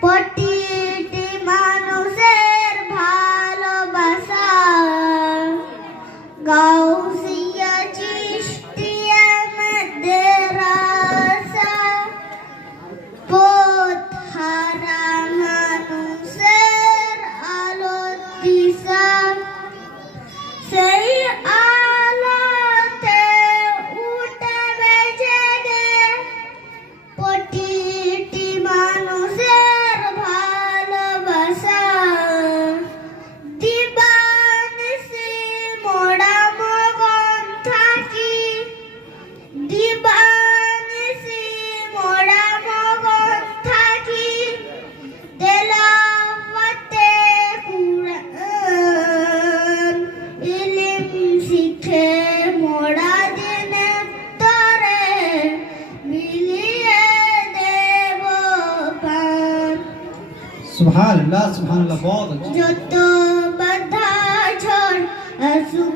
প্রতিটি মানুষের ভালোবাসা গাউসিয়া চিশতিয়া মাদ্রাসা পথ হারা মানুষের আলো দিশা সেই আলোতে উঠবে জেগে প্রতিটি মানুষের ভালোবাসা দিবানিশি মোরা মগন থাকি দিবানিশি মোরা মগন থাকি তেলাওয়াতে কুরআন ইলম শিখে মোরা দিনে তরে মিলিয়ে দেব পান सुभान अल्लाह बहुत अच्छा যত বাধা ঝড় আসুক